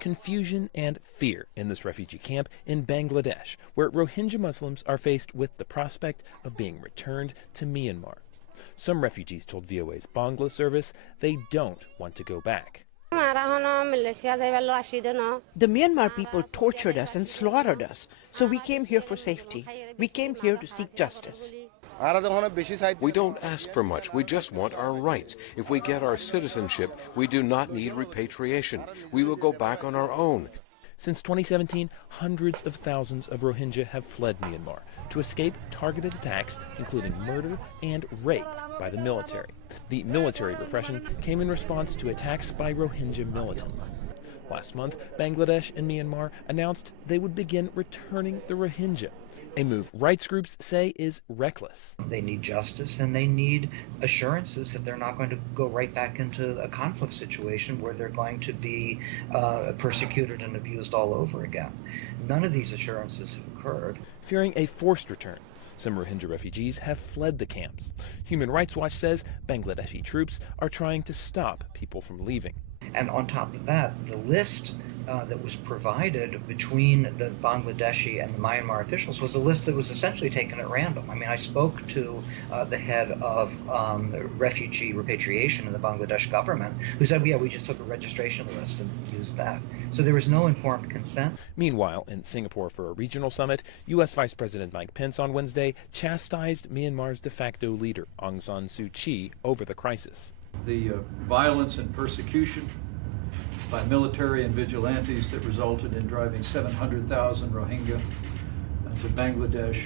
confusion and fear in this refugee camp in Bangladesh, where Rohingya Muslims are faced with the prospect of being returned to Myanmar. Some refugees told VOA's Bangla service they don't want to go back. The Myanmar people tortured us and slaughtered us, so we came here for safety. We came here to seek justice. We don't ask for much. We just want our rights. If we get our citizenship, we do not need repatriation. We will go back on our own. Since 2017, hundreds of thousands of Rohingya have fled Myanmar to escape targeted attacks, including murder and rape by the military. The military repression came in response to attacks by Rohingya militants. Last month, Bangladesh and Myanmar announced they would begin returning the Rohingya, a move rights groups say is reckless. They need justice and they need assurances that they're not going to go right back into a conflict situation where they're going to be persecuted and abused all over again. None of these assurances have occurred. Fearing a forced return, some Rohingya refugees have fled the camps. Human Rights Watch says Bangladeshi troops are trying to stop people from leaving. And on top of that, the list that was provided between the Bangladeshi and the Myanmar officials was a list that was essentially taken at random. I mean, I spoke to the head of refugee repatriation in the Bangladesh government, who said, yeah, we just took a registration list and used that. So there was no informed consent. Meanwhile, in Singapore for a regional summit, U.S. Vice President Mike Pence on Wednesday chastised Myanmar's de facto leader, Aung San Suu Kyi, over the crisis. The violence and persecution by military and vigilantes that resulted in driving 700,000 Rohingya to Bangladesh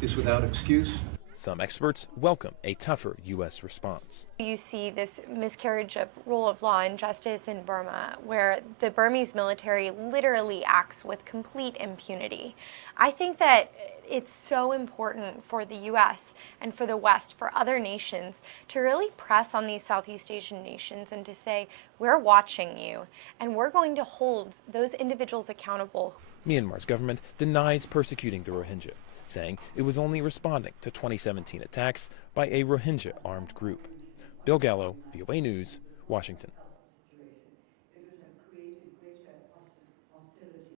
is without excuse. Some experts welcome a tougher U.S. response. You see this miscarriage of rule of law and justice in Burma, where the Burmese military literally acts with complete impunity. I think that it's so important for the U.S. and for the West, for other nations, to really press on these Southeast Asian nations and to say, we're watching you, and we're going to hold those individuals accountable. Myanmar's government denies persecuting the Rohingya, saying it was only responding to 2017 attacks by a Rohingya armed group. Bill Gallo, VOA News, Washington.